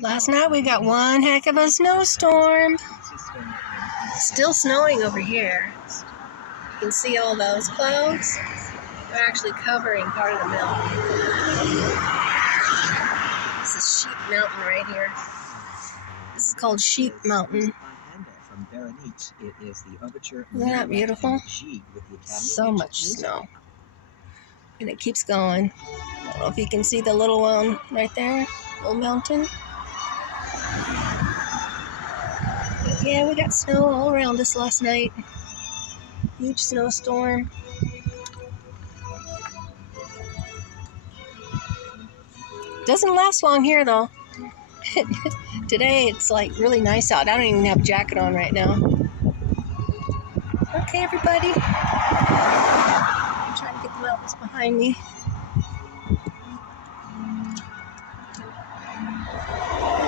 Last night we got one heck of a snowstorm. Still snowing over here. You can see all those clouds. They're actually covering part of the mountain. This is Sheep Mountain right here. This is called Sheep Mountain. Isn't that beautiful? So much snow. And it keeps going. I don't know if you can see the little one right there, little mountain. But yeah, we got snow all around us last night. Huge snowstorm. Doesn't last long here though. Today it's like really nice out. I don't even have a jacket on right now. Okay, everybody. I'm trying to get the mountains behind me.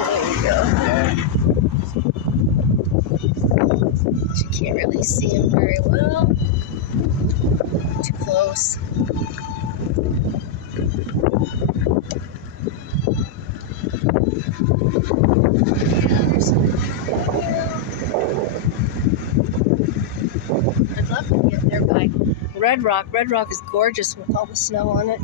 There we go. But you can't really see him very well. Too close. I'd love to get there by Red Rock. Red Rock is gorgeous with all the snow on it.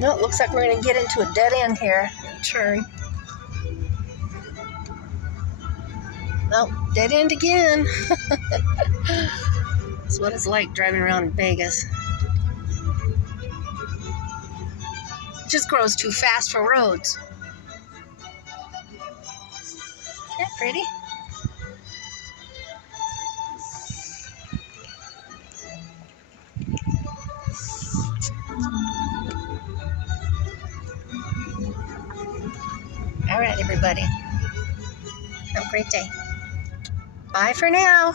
No, it looks like we're going to get into a dead end here. Turn. No, dead end again. That's what it's like driving around in Vegas. It just grows too fast for roads. Yeah, pretty. All right, everybody. Have a great day. Bye for now.